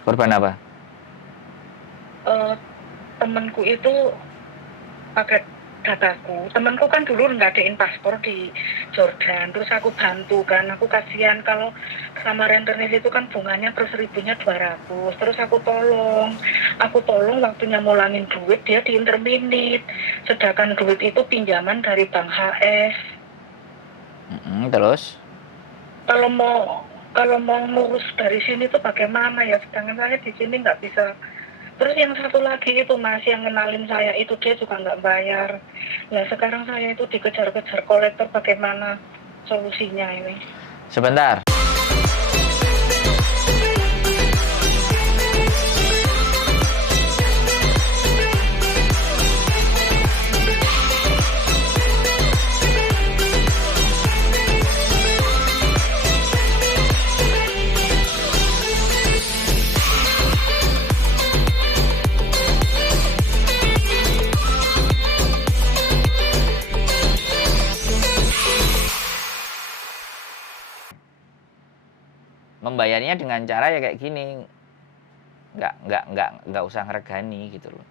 Korban apa? Eh, Temenku itu pakai dataku. Temenku kan dulu ngadain paspor di Jordan, terus aku bantu kan. Aku kasihan kalau sama rentenir itu kan bunganya per 1.000-nya 200. Terus aku tolong waktunya mulangin duit dia diinterminit. Sedangkan duit itu pinjaman dari Bank HS. Terus? Kalau mau kalau mau ngurus dari sini tuh bagaimana ya? Sedangkan saya di sini nggak bisa. Terus yang satu lagi itu Mas yang kenalin saya itu dia juga nggak bayar. Nah sekarang saya itu dikejar-kejar kolektor, bagaimana solusinya ini? Sebentar. Membayarnya dengan cara ya kayak gini, nggak usah ngeregani gitu loh.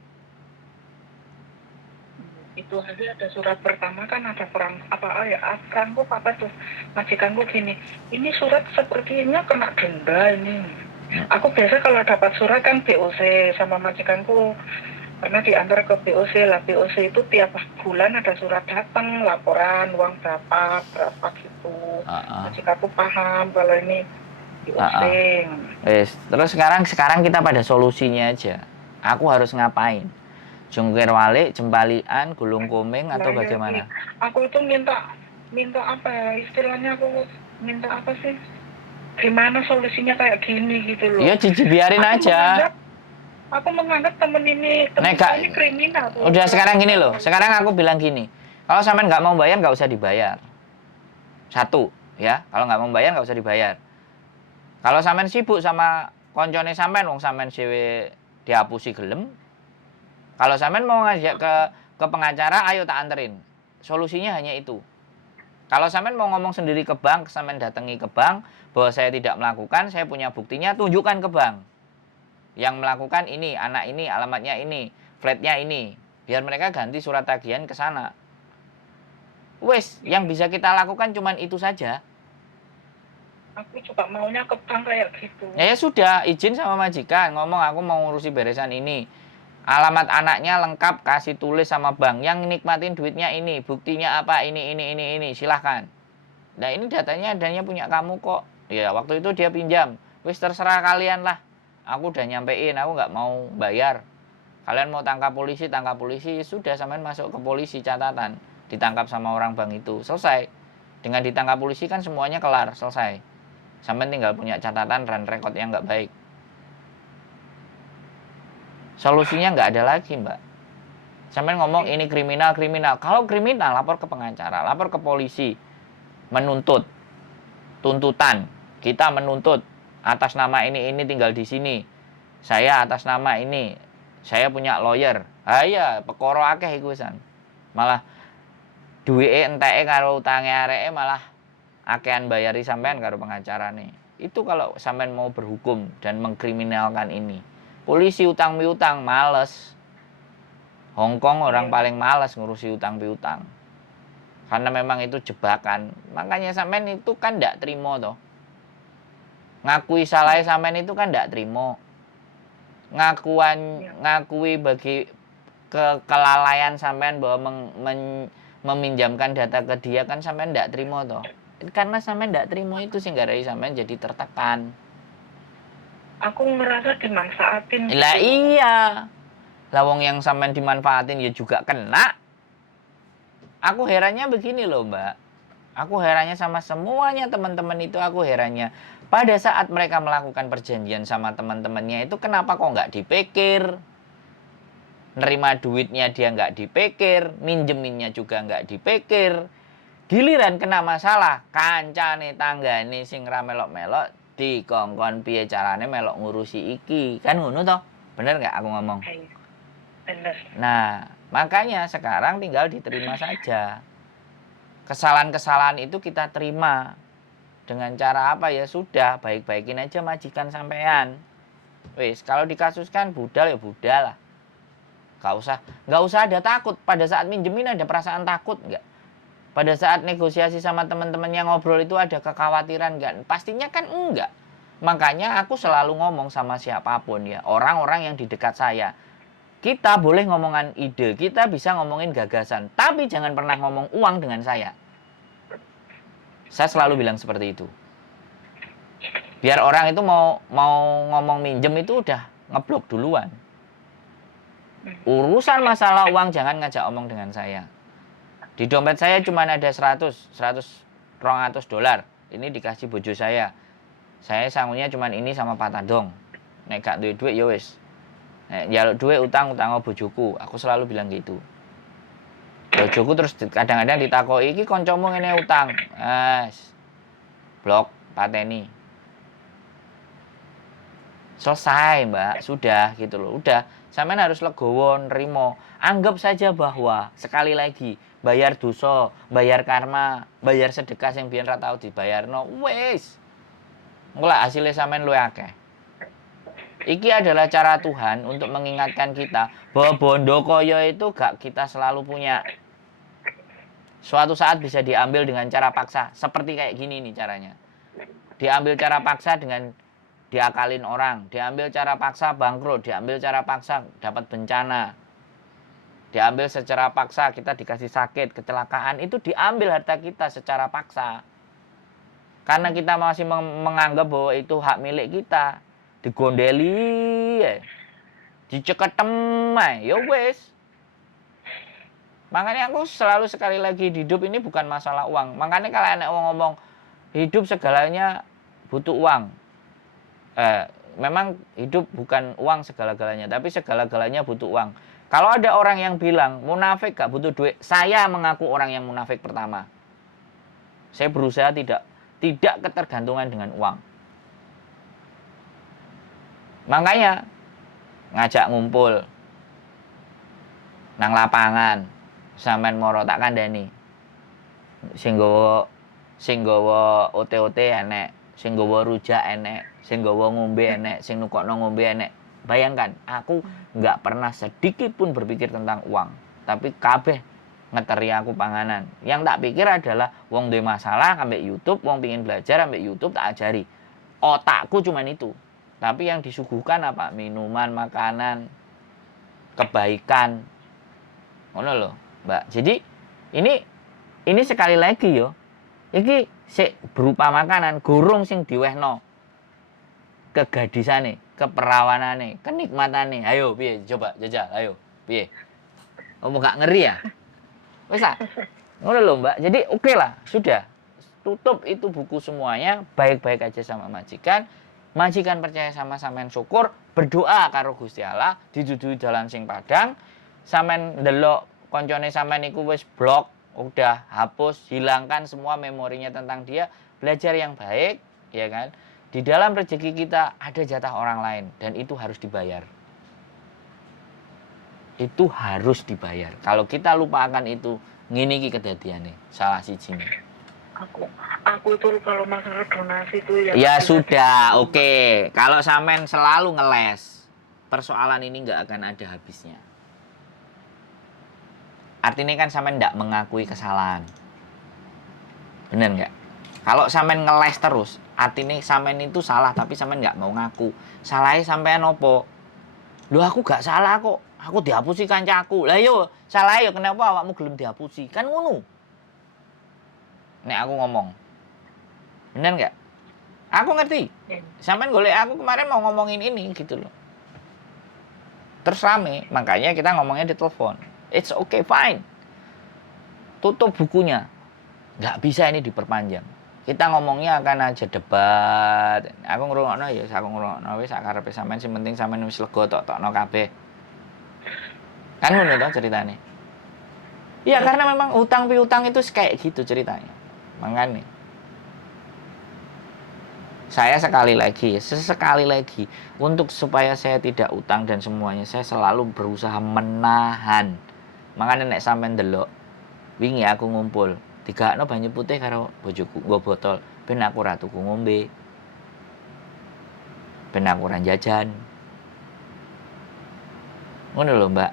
Itu aja ada surat pertama kan ada perang apa ya, perangku apa tuh majikanku gini, ini surat sepertinya kena denda ini. Aku biasa kalau dapat surat kan BOC sama majikanku, karena diantar ke BOC lah. BOC itu tiap bulan ada surat datang laporan uang berapa berapa gitu. Majikanku paham kalau ini BOC. Terus sekarang kita pada solusinya aja. Aku harus ngapain? Jungkir walik, jembalian, gulung komeng atau bagaimana? Aku itu minta apa ya istilahnya, aku minta apa sih? Gimana solusinya kayak gini gitu loh. Iya, biarin aja. Aku menganggap temen ini kriminal. Udah sekarang gini loh. Sekarang aku bilang gini. Kalau sampean nggak mau bayar, nggak usah dibayar. Satu, ya. Kalau nggak mau bayar, nggak usah dibayar. Kalau sampean sibuk sama koncone sampean, wong sampean sewe dihapusi gelem. Kalau sampean mau ngajak ke pengacara, ayo tak anterin. Solusinya hanya itu. Kalau sampean mau ngomong sendiri ke bank, sampean datangi ke bank bahwa saya tidak melakukan, saya punya buktinya, tunjukkan ke bank. Yang melakukan ini, anak ini, alamatnya ini, flatnya ini. Biar mereka ganti surat tagihan ke sana. Wes, yang bisa kita lakukan cuman itu saja. Aku juga maunya ke bank kayak gitu. Ya sudah, izin sama majikan, ngomong aku mau ngurusi beresan ini. Alamat anaknya lengkap, kasih tulis sama bank. Yang nikmatin duitnya ini, buktinya apa, ini, silahkan. Nah ini datanya adanya punya kamu kok. Ya waktu itu dia pinjam. Wis terserah kalian lah. Aku udah nyampein, aku nggak mau bayar. Kalian mau tangkap polisi, sudah sampean masuk ke polisi catatan. Ditangkap sama orang bank itu, selesai. Dengan ditangkap polisi kan semuanya kelar, selesai. Sampean tinggal punya catatan dan rekod yang nggak baik. Solusinya nggak ada lagi, Mbak. Sampai ngomong ini kriminal. Kalau kriminal, lapor ke pengacara, lapor ke polisi. Menuntut. Tuntutan. Kita menuntut. Atas nama ini tinggal di sini. Saya atas nama ini. Saya punya lawyer. Ya, pekoro akeh iku san. Malah duwike enteke karo utange areke malah akehan bayari sampean karo pengacarane. Itu kalau sampean mau berhukum dan mengkriminalkan ini. Polisi utang piutang males. Hongkong orang paling males ngurusi utang piutang. Karena memang itu jebakan. Makanya sampean itu kan ndak terima toh. Ngakui salahnya sampean itu kan ndak terima. Ngakui bagi kelalaian sampean bahwa meminjamkan data ke dia kan sampean ndak terima toh. Karena sampean ndak terima itu sehingga dari sampean jadi tertekan. Aku merasa dimanfaatin. Lah iya. Lah wong yang sampean dimanfaatin ya juga kena. Aku herannya begini loh, Mbak. Aku herannya sama semuanya teman-teman itu, aku herannya. Pada saat mereka melakukan perjanjian sama teman-temannya itu kenapa kok nggak dipikir? Nerima duitnya dia nggak dipikir, minjeminnya juga nggak dipikir. Giliran kena masalah, kancane tanggane sing ra melok-melok dikongkon piye carane melok ngurusi iki. Kan ngono toh? Bener nggak aku ngomong? Bener. Nah, makanya sekarang tinggal diterima saja. Kesalahan-kesalahan itu kita terima. Dengan cara apa ya sudah, baik-baikin aja majikan sampean. Wis, kalau dikasuskan budal ya budal lah. Nggak usah ada takut. Pada saat minjemin ada perasaan takut nggak? Pada saat negosiasi sama teman-teman yang ngobrol itu ada kekhawatiran nggak? Pastinya kan enggak. Makanya aku selalu ngomong sama siapapun ya, orang-orang yang di dekat saya. Kita boleh ngomongan ide, kita bisa ngomongin gagasan, tapi jangan pernah ngomong uang dengan saya. Saya selalu bilang seperti itu. Biar orang itu mau ngomong minjem itu udah ngeblok duluan. Urusan masalah uang jangan ngajak omong dengan saya. Di dompet saya cuma ada 200 dolar. Ini dikasih bojo saya. Saya sangunya cuma ini sama Patadong. Nek gak duit ya wis. Nek njaluk duit utang bojoku. Aku selalu bilang gitu. Bojoku terus kadang-kadang ditakoki iki kancamu ngene utang. Blok pateni. Selesai, Mbak. Sudah gitu loh. Udah, sampean harus legowo nrimo. Anggap saja bahwa sekali lagi bayar dosa, bayar karma, bayar sedekah yang biyen ra tau dibayarno. Wis. Engko lah hasilnya sampean luwih akeh. Iki adalah cara Tuhan untuk mengingatkan kita bahwa bondo koyo itu gak kita selalu punya. Suatu saat bisa diambil dengan cara paksa. Seperti kayak gini nih caranya. Diambil cara paksa dengan diakalin orang, diambil cara paksa bangkrut, diambil cara paksa dapat bencana, diambil secara paksa kita dikasih sakit, kecelakaan, itu diambil harta kita secara paksa. Karena kita masih menganggap bahwa itu hak milik kita, digondeli, diceketem, ya wes. Makanya aku selalu sekali lagi hidup ini bukan masalah uang. Makanya kalau anak ngomong hidup segalanya butuh uang. Memang hidup bukan uang segala-galanya, tapi segala-galanya butuh uang. Kalau ada orang yang bilang munafik gak butuh duit, saya mengaku orang yang munafik pertama. Saya berusaha tidak ketergantungan dengan uang. Makanya ngajak ngumpul nang lapangan, sampean moro tak kandhani. Sing nggawa OT-OT enek, sing nggawa rujak enek, sing nggawa ngombe enek, sing nukokno ngombe enek. Bayangkan, aku nggak pernah sedikit pun berpikir tentang uang, tapi kabeh ngeteri aku panganan. Yang tak pikir adalah wong duwe masalah ambek YouTube, wong pengin belajar ambek YouTube tak ajari. Otakku cuman itu. Tapi yang disuguhkan apa? Minuman, makanan, kebaikan. Ngono lho, Mbak. Jadi ini sekali lagi yo. Iki sik berupa makanan, gurung sing diwehno. Kegadisane, keperawanane, kenikmatane. Ayo piye coba jajal, ayo. Piye? Kamu gak ngeri ya? Wis lah. Ngono lho, Mbak. Jadi oke lah, sudah. Tutup itu buku semuanya, baik-baik aja sama majikan. Majikan percaya sama sampean syukur, berdoa karo Gusti Allah, didudui dalan sing padang. Sampean ndelok koncone sampean iku wis blok, udah hapus, hilangkan semua memorinya tentang dia, belajar yang baik, ya kan? Di dalam rezeki kita ada jatah orang lain dan itu harus dibayar. Itu harus dibayar. Kalau kita lupa akan itu, ngene iki kedadiane, salah sijine. Aku itu kalau masalah donasi itu ya sudah, oke. Kalau sampean selalu ngeles, persoalan ini nggak akan ada habisnya. Artinya kan sampean nggak mengakui kesalahan. Bener nggak? Kalau sampean ngeles terus, artinya sampean itu salah tapi sampean nggak mau ngaku. Salahnya sampean opo? Loh aku gak salah kok. Aku dihapusi kancaku. Lah yo, salah yo kenapa awakmu gelem dihapusi? Kan ngono. Nek aku ngomong. Bener nggak? Aku ngerti. Sampean golek aku kemarin mau ngomongin ini gitu loh. Terus rame, makanya kita ngomongnya di telepon. It's okay, fine. Tutup bukunya. Nggak bisa ini diperpanjang. Kita ngomongnya akan aja debat. Aku ngrungokno ya, aku ngrungokno wis sak karepe sampean, sing penting sampean wis lega tok-tokno kabeh. Kan ngono to ceritane. Iya, karena memang utang piutang itu kayak gitu ceritanya. Makanya saya sekali lagi, sesekali lagi untuk supaya saya tidak utang dan semuanya, saya selalu berusaha menahan. Makanya nek sampean delok wingi aku ngumpul, digakno banyu putih karo bojoku nggo botol ben aku ra tuku ngombe. Ben aku ra jajan. Ngono lho, Mbak.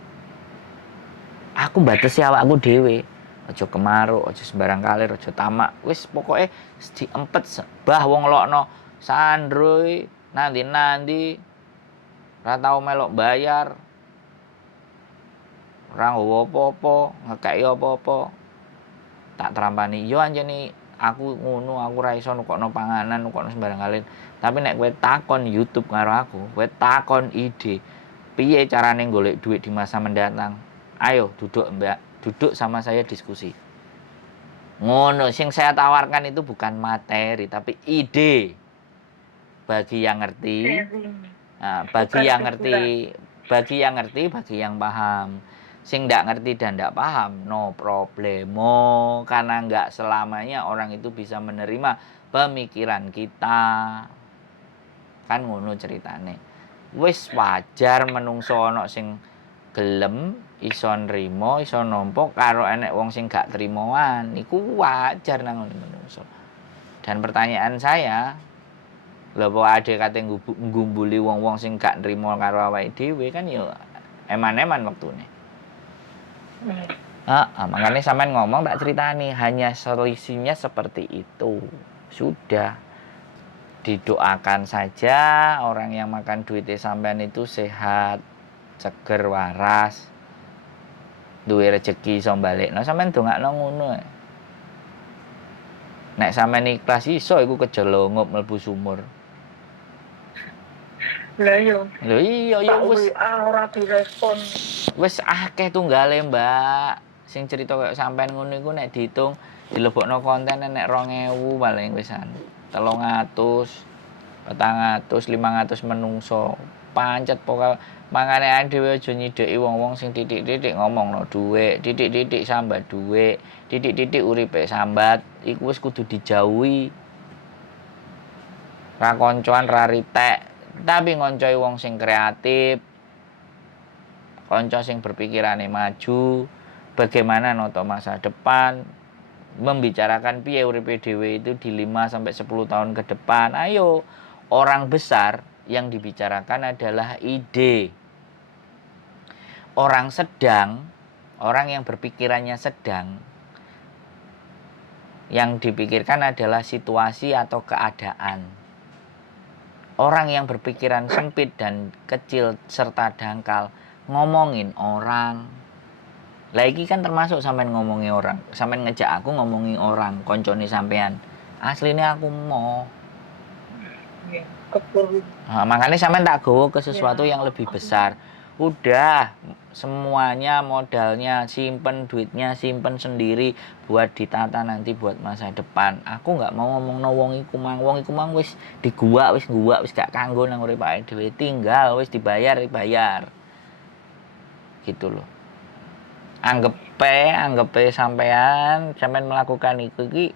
Aku batesi awakku dhewe. Aja kemaruk, aja sembarang kalir, aja tamak. Wis pokoke diempet bah wong lokno sandroy nanti-nanti ora tau melok bayar. Ora nggawa apa-apa, ngekeki apa-apa. Tak terampani, yo anjene aku ngono, aku ora iso nukokno panganan, nukokno sembarang kalir. Tapi nek kowe takon YouTube karo aku, kowe takon ide, piye carane golek duit di masa mendatang? Ayo duduk Mbak, duduk sama saya diskusi. Ngono, sing saya tawarkan itu bukan materi tapi ide. Bagi yang ngerti, nah, bagi yang ngerti, bagi yang paham. Sing ndak ngerti dan ndak paham, no problemo, karena nggak selamanya orang itu bisa menerima pemikiran kita. Kan ngono ceritane. Wis wajar menungso ana sing gelem iso nrimo, iso nampa karo enek wong sing gak trimoan. Iku wajar nang menungso. Dan pertanyaan saya, lha apa ade kate nggumbuli wong-wong sing gak nrimo karo awake dhewe kan ya eman-eman wektune. Makanya sampean ngomong tak ceritani, hanya selisihnya seperti itu. Sudah. Didoakan saja orang yang makan duitnya sampean itu sehat, seger, waras, duwe rezeki iso balekno. Sampean dongakno ngono. Nek sampean ikhlas iso iku kejelongup mlebu sumur. Lah yo. Lho iya ya wis ora direspon. Wis akeh tunggale, Mbak. Sing cerita koyo sampean ngono iku nek diitung dilebokno konten nek 2000 paling wisan. 300, 400, 500 menungso. Pancet pokoke mangane dhewe aja nyideki wong-wong sing titik-titik ngomongno dhuwit, titik-titik sambat dhuwit, titik-titik uripe sambat, iku wis kudu dijauhi. Ra koncoan ra ritek. Tapi ngoncoi wong sing kreatif, konco sing berpikirane maju, bagaimana noto masa depan, membicarakan piye uripe dhewe itu di 5 sampai 10 tahun ke depan. Ayo, orang besar yang dibicarakan adalah ide. Orang sedang, orang yang berpikirannya sedang, yang dipikirkan adalah situasi atau keadaan. Orang yang berpikiran sempit dan kecil serta dangkal ngomongin orang. Lah iki kan termasuk sampean ngomongi orang. Sampean ngejak aku ngomongi orang, koncone sampean. Asline aku mau. Ya, keburu. Makanya sampean tak gowo ke sesuatu yang lebih besar. Udah, semuanya modalnya simpen, duitnya simpen sendiri buat ditata nanti buat masa depan. Aku nggak mau ngomongno wong iku mang wis digua wis gak kanggo nang urip awake dhewe, tinggal wis dibayar. Gitu loh. Anggepe sampean melakukan iki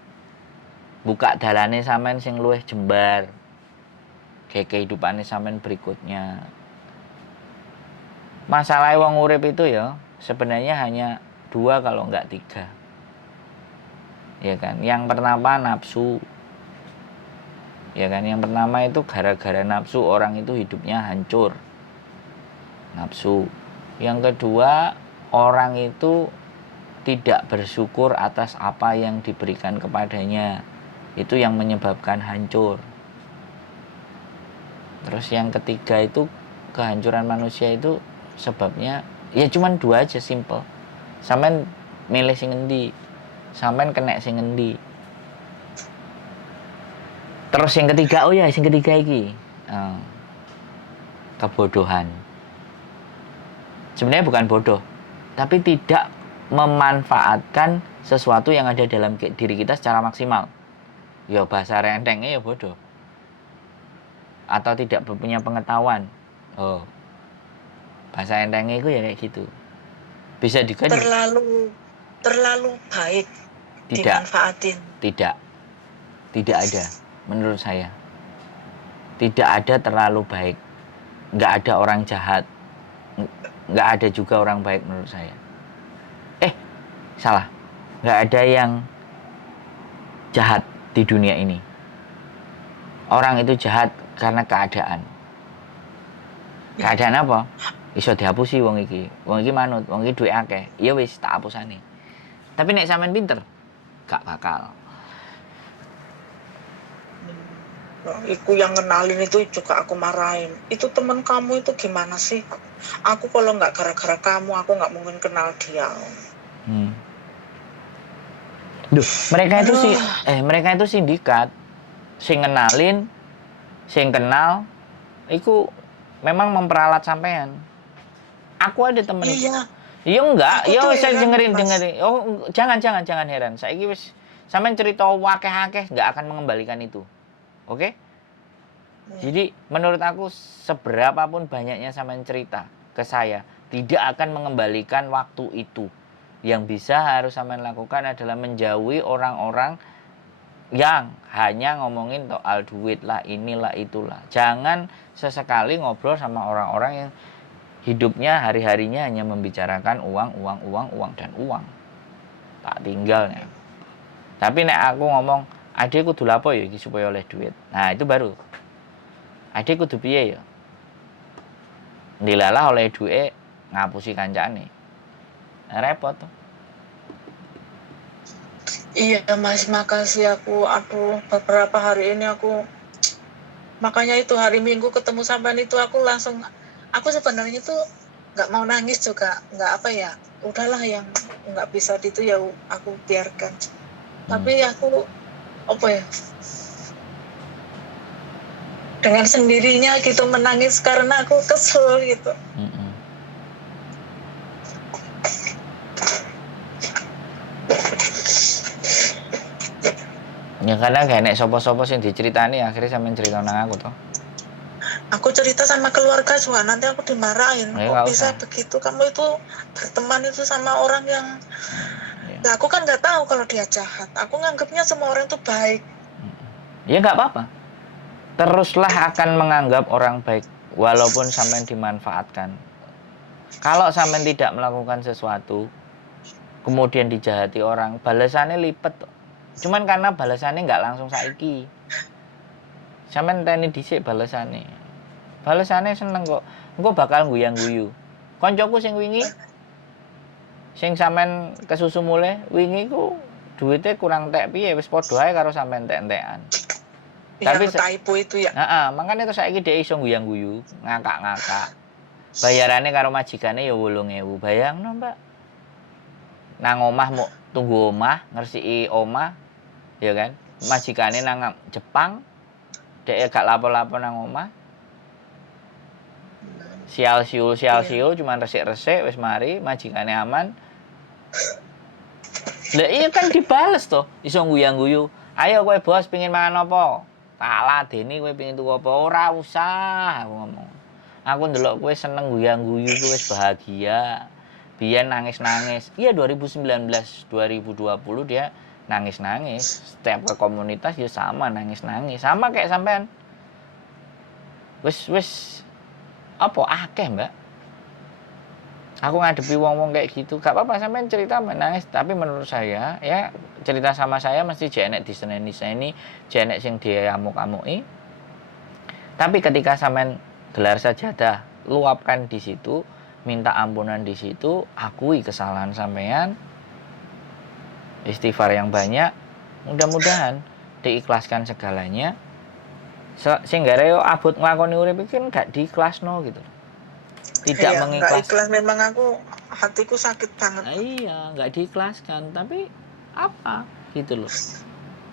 buka dalane sampean sing luwih jembar. Kayak kehidupane sampean berikutnya. Masalah wong urip itu ya sebenarnya hanya 2 kalau enggak 3. Ya kan? Yang pertama nafsu. Ya kan? Yang pertama itu gara-gara nafsu orang itu hidupnya hancur. Nafsu. Yang kedua, orang itu tidak bersyukur atas apa yang diberikan kepadanya. Itu yang menyebabkan hancur. Terus yang ketiga itu kehancuran manusia itu sebabnya ya cuman 2 aja, simple. Sampean milih sing endi? Sampean kena sing endi? Terus yang ketiga, sing ketiga iki. Kebodohan. Sebenarnya bukan bodoh, tapi tidak memanfaatkan sesuatu yang ada dalam diri kita secara maksimal. Ya bahasa rentengnya ya bodoh. Atau tidak punya pengetahuan. Bahasa entengnya itu ya kayak gitu. Bisa dikaji. Terlalu baik dimanfaatin. Tidak ada menurut saya. Tidak ada terlalu baik. Nggak ada orang jahat. Nggak ada juga orang baik menurut saya. Salah. Nggak ada yang jahat di dunia ini. Orang itu jahat karena keadaan. Keadaan apa? iso dihapusi wong iki manut, wong iki duwe akeh, ya wis tak hapusane. Tapi nek sampean pinter, gak bakal. Iku yang kenalin itu juga aku marahin. Itu teman kamu itu gimana sih? Aku kalau nggak gara-gara kamu, aku nggak mungkin kenal dia. Duh, mereka itu sindikat. Sing ngenalin, sing kenal, iku memang memperalat sampean. Aku ada temen. Iya. Iya enggak, Aku ya tuh wis heran, dengerin. Mas. Oh, jangan heran. Saiki wis sampean cerita akeh-akeh enggak akan mengembalikan itu. Oke? Jadi menurut aku seberapapun banyaknya sampean cerita ke saya, tidak akan mengembalikan waktu itu. Yang bisa harus sampean lakukan adalah menjauhi orang-orang yang hanya ngomongin soal duit lah, inilah itulah. Jangan sesekali ngobrol sama orang-orang yang hidupnya hari-harinya hanya membicarakan uang dan uang. Tak tinggalnya. Tapi nek aku ngomong, "Adek kudu lapo ya iki supaya oleh duit." Nah, itu baru. Adek kudu piye ya? Ndilalah oleh duit ngapusi kancane. Repot tuh. Iya Mas, makasih aduh beberapa hari ini makanya itu hari Minggu ketemu sampean itu aku sebenarnya tuh nggak mau nangis juga, nggak apa ya, udahlah yang nggak bisa itu ya aku biarkan. Tapi aku apa ya, dengan sendirinya gitu menangis karena aku kesel gitu. Ya kadang gak enek sopo-sopo sing diceritani akhirnya sampean cerita nang aku toh. Aku cerita sama keluarga juga nanti aku dimarahin. Kok bisa usah. begitu? Kamu itu berteman itu sama orang yang Nah, aku kan nggak tahu kalau dia jahat. Aku nganggapnya semua orang itu baik. Ya nggak apa-apa. Teruslah akan menganggap orang baik walaupun sampean dimanfaatkan. Kalau sampean tidak melakukan sesuatu, kemudian dijahati orang, balasannya lipet. Cuman karena balasannya nggak langsung saiki. Sampean teni dhisik balasannya. Balasannya seneng kok. Engko bakal guyang-guyu. Koncoku sing wingi sing sampean kesusu mulai wingi ku duitnya kurang tek piye wis padha ae karo sampean tek-entekan. Tapi typo itu ya. Heeh, makane terus saiki dhek iso guyang-guyu, ngakak-ngakak. Bayarannya karo majikane ya 8.000. Bayangno, Mbak. Nang omah mau tunggu omah, ngresiki omah, ya kan? Majikane nang Jepang, dhek gak lapo-lapo nang omah. Sial-siul cuman resik-resik wis mari majikane aman. Lah iya kan dibales toh, iso guyang-guyu. Ayo kowe bos pengin mangan apa? Tak ladeni kowe pengin tuku apa? Ora usah aku ngomong. Aku ndelok kowe seneng guyang-guyu kowe wis bahagia. Biyen nangis-nangis. Iya 2019, 2020 dia nangis-nangis. Setiap ke komunitas ya sama nangis-nangis. Sama kayak sampean. Wis apa akeh, Mbak? Aku ngadepi wong-wong kayak gitu, gak apa-apa sampean cerita menangis, tapi menurut saya ya cerita sama saya mesti jenek diseneni-seneni, jenek sing diamuk-amuki. Tapi ketika sampean gelar sajadah, luapkan di situ, minta ampunan di situ, akui kesalahan sampean, istighfar yang banyak, mudah-mudahan diikhlaskan segalanya. Sing gare yo abot nglakoni urip iki gak diikhlasno gitu. Tidak mengikhlas. Enggak ikhlas, memang hatiku sakit banget. Nah, iya, enggak diikhlaskan, tapi apa gitu loh.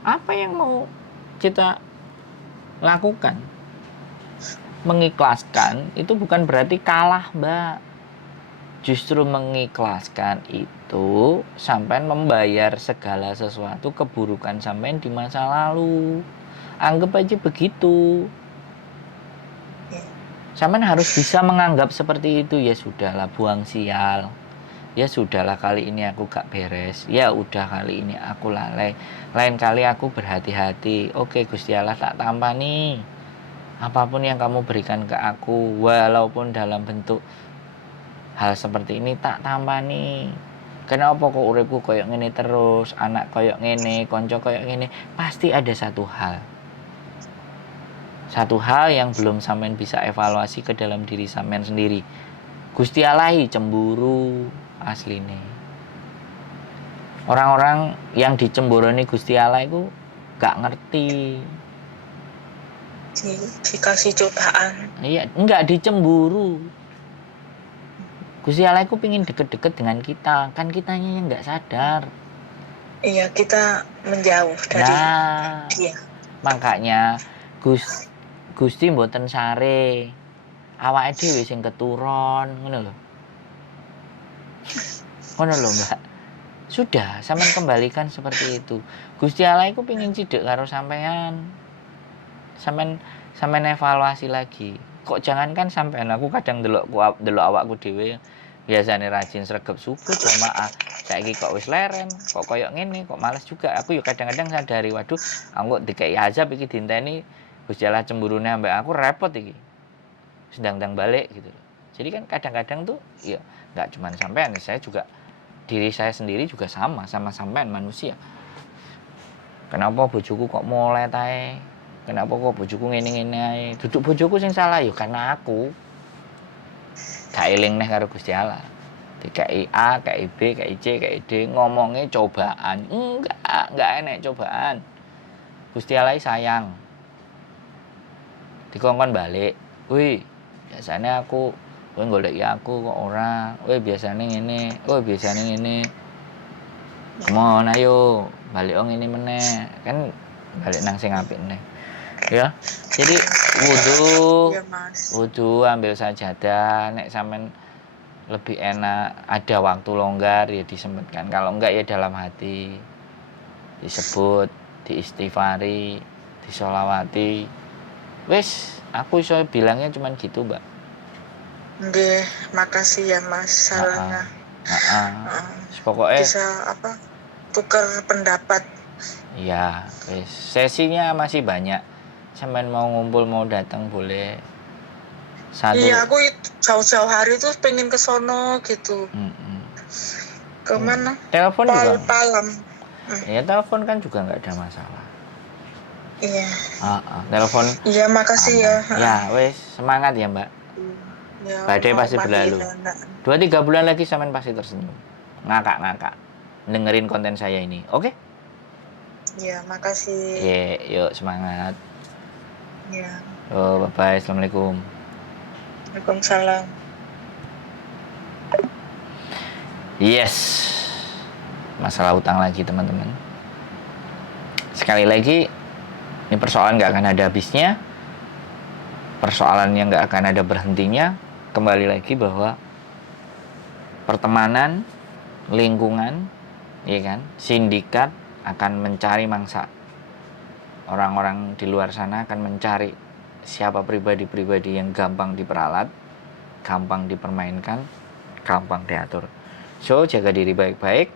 Apa yang mau kita lakukan? Mengikhlaskan itu bukan berarti kalah, Mbak. Justru mengikhlaskan itu sampean membayar segala sesuatu keburukan sampean di masa lalu. Anggap aja begitu. Sampean harus bisa menganggap seperti itu. Ya sudahlah, buang sial. Ya sudahlah, kali ini aku gak beres. Ya udah, kali ini aku lalai. Lain kali aku berhati-hati. Oke Gusti Allah, tak tampani. Apapun yang kamu berikan ke aku, walaupun dalam bentuk hal seperti ini, tak tampani. Kenapa kok uripku koyok ngene terus, anak koyok ngene, konco koyok ngene? Pasti ada satu hal yang belum sampean bisa evaluasi ke dalam diri sampean sendiri. Gusti Allah cemburu asline. Orang-orang yang dicemburuni Gusti Allah itu gak ngerti. Dikasih cobaan. Iya, enggak dicemburu. Gusti Allah itu pingin deket-deket dengan kita, kan kitanya yang nggak sadar. Iya, kita menjauh dari dia. Makanya Gusti mboten sare. Awake dhewe sing keturun, ngono lho. Ngono lho, Mbak. Sudah, sampean kembalikan seperti itu. Gusti Allah iku pingin cidek karo sampean. Sampean evaluasi lagi. Kok jangankan sampean, aku kadang delok awakku dhewe. Biasanya rajin sregep subuh jamaah, saiki kok wis leren, kok koyok ngene, kok males juga. Aku yo kadang-kadang sadari, waduh, aku dikai azab iki dinteni Gusti Allah cemburune ambek aku repot iki. Sedang balik gitu. Jadi kan kadang-kadang tuh ya enggak cuma sampean, saya juga diri saya sendiri juga sama sampean manusia. Kenapa bojoku kok mulai tae? Kenapa kok bojoku ngene-ngene ae? Duduk bojoku sing salah yo karena aku. Gak eling neh karo Gusti Allah. Dikai A, kai B, kai C, kai D, ngomongnya cobaan. Enggak enek cobaan. Gusti Allah sayang. Dikongkon balik. Wih, biasanya aku goleki aku kok ora. Wih, biasanya ngene. Wih, biasanya ngene. Come on, ayo balik ini meneh. Kan balik nang sing apik neh. Ya. Jadi wudu ambil sajadah, nek sampean lebih enak ada waktu longgar ya disempatkan, kalau enggak ya dalam hati disebut, diistighfari, disolawati. Wis, aku iso bilangnya cuman gitu, Mbak. Nggih, makasih ya Mas sarannya. Pokoknya bisa tukar pendapat. Iya, wis. Sesinya masih banyak. Sampean mau ngumpul, mau datang boleh. Iya, aku jauh-jauh hari tuh pengen ke sono gitu. Kemana? Telepon juga. Palam. Ya telepon kan juga nggak ada masalah. Iya. Telepon. Iya, makasih ya. Ya, wes semangat ya Mbak. Ya, badai pasti berlalu. 2-3 bulan lagi sampean pasti tersenyum. Ngakak-ngakak. Dengerin konten saya ini, oke? Iya, makasih. Yuk semangat. Iya. Bye-bye. Assalamualaikum. Waalaikumsalam. Yes. Masalah utang lagi teman-teman. Sekali lagi, ini persoalan nggak akan ada habisnya. Persoalan yang nggak akan ada berhentinya. Kembali lagi bahwa pertemanan, lingkungan, ya kan, sindikat akan mencari mangsa. Orang-orang di luar sana akan mencari siapa pribadi-pribadi yang gampang diperalat, gampang dipermainkan, gampang diatur. So, jaga diri baik-baik,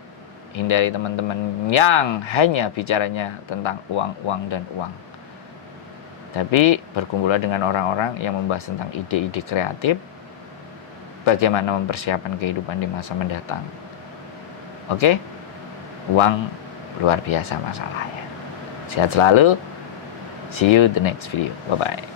hindari teman-teman yang hanya bicaranya tentang uang dan uang. Tapi berkumpullah dengan orang-orang yang membahas tentang ide-ide kreatif, bagaimana mempersiapkan kehidupan di masa mendatang. Oke? Uang luar biasa masalahnya. Sehat selalu. See you the next video. Bye-bye.